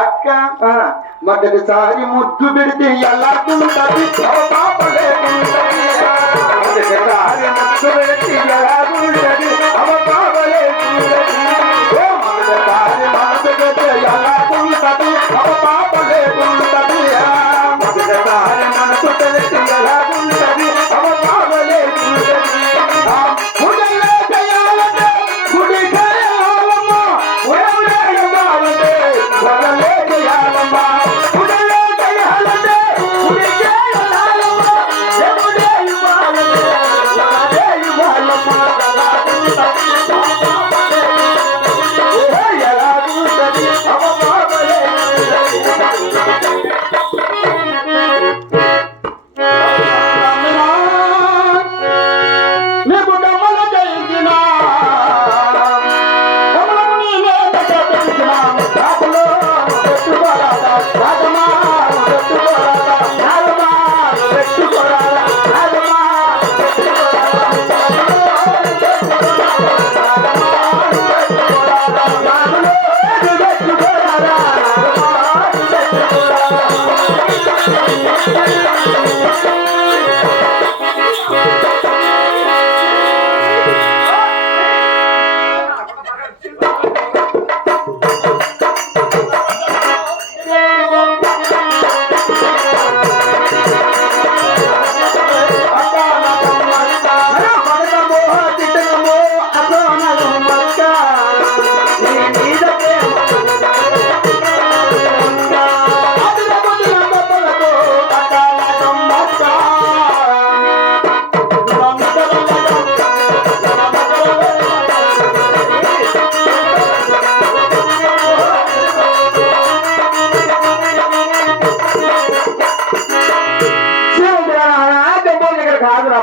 అక్క మొదటిసారి ముద్దు పెడితే ఎలా ఉంటుంది మొదటిసారి ముద్దు పెడితే ఎలా ఉంటుంది మొదటిసారి మనసు పెడితే ఎలా ఉంటుంది మొదటిసారి మనసు పెడితే ఎలా ఉంటుంది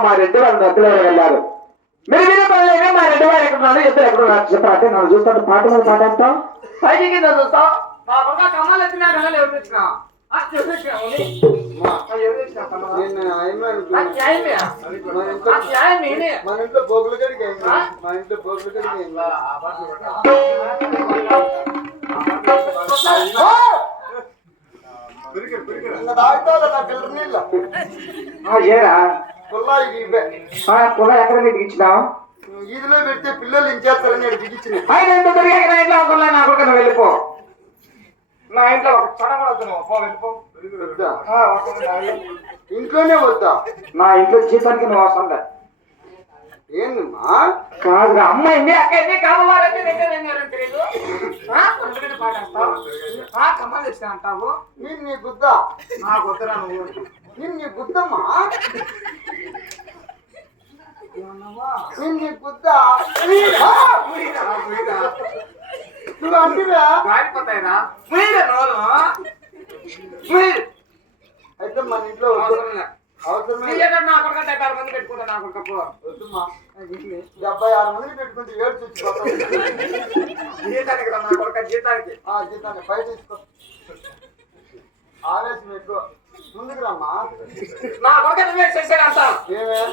మా రెడ్డి వాళ్ళు నద్దులో వెళ్ళారు. మీరు మీద పనులైనా మా రెడ్డి వారు ఎక్కడున్నారు, ఇద్దరు ఎక్కడున్నారు చెప్పండి. నన్ను చూస్తాను పాట మీద పాట అంటాం పైకి కింద చూస్తాం. మా కొడుకు కమ్మాలు ఎత్తినా ఎవరు మన ఇంట్లో బోగులు కడిగి మా ఇంట్లో బోగులు కడిగి ఏరా కుల్ల ఎక్కడ బిగించినావు? ఈదిలో పెడితే పిల్లలు ఇంచేస్తారని బిగించిన నా కొడుకు వెళ్ళిపో. నా ఇంట్లో వెళ్ళిపో. ఇంట్లోనే వద్దా? నా ఇంట్లో జీతానికి నువ్వు అవసరం లేదు. ఏందమ్మా? కాదు అమ్మాయింది అక్కడి కావాలంటే కమ్మాలు ఇస్తా అంటావు. నేను నీ గుద్దా? నా గుద్దరా నువ్వు. నేను నీ గుద్దమ్మా. నేను నీ గుద్దా? నువ్వు అంటివా గాడిపోతాయిరా. అయితే మన ఇంట్లో అవసరం నా కొడుకు 76 మంది పెట్టుకుంటా. నా కొడుకు వద్దుమా 76 మంది పెట్టుకుంటే ఏడు జీతానికి నా కొడుకు జీతానికి బయట తీసుకో. ఆవేశం ఎక్కువ ముందుకు రమ్మా. నా కొడుకు నువ్వే చేసేదంట.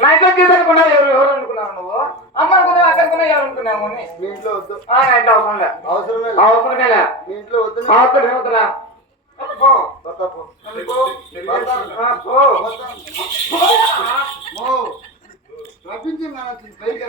నా ఇంట్లో జీతానికి ఎవరు అనుకున్నావు? నువ్వు అమ్మ అనుకున్నావు, అక్కడ అనుకున్నావు, ఎవరు అనుకున్నావు? మీ ఇంట్లో వద్దు. నా ఇంట్లో అవసరమే మీ ఇంట్లో వద్దు. వద్దురా రప్పించి పైకి